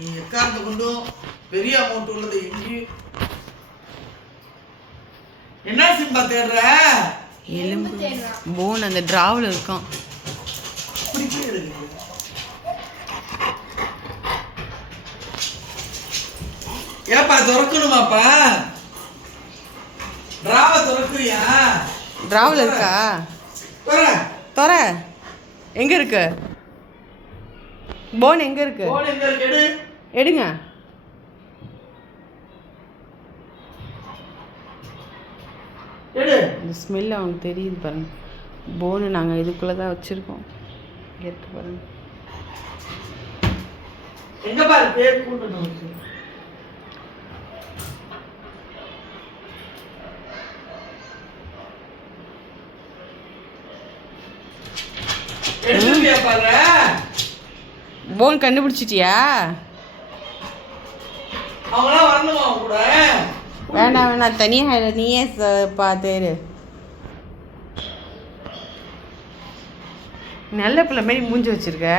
நீ எக்காரத்தை கொண்டும் பெரிய அமௌண்ட் உள்ளது எங்கேயும் என்ன சிம்பா தேடுற? எலும்பு போன் அந்த டிராவில் இருக்கும். ஏப்பா திறக்கணுமாப்பா? டிராவை திறக்குறியா? டிராவில் இருக்கா? தொற. எங்க இருக்கு போன்? எங்க இருக்கு? எடுங்க. இந்த ஸ்மெல் அவனுக்கு தெரியுது பாருங்க. போனு நாங்கள் இதுக்குள்ளே தான் வச்சுருக்கோம். எடுத்து பாருங்க. எங்க பாரு பேர் கூட்டணும். போன் கண்டுபிடிச்சிட்டியா? வேண்டாம் வேணாம், தனியாக நீயே பார்த்துரு. நல்ல பிள்ளை மாதிரி மூஞ்சி வச்சிருக்க.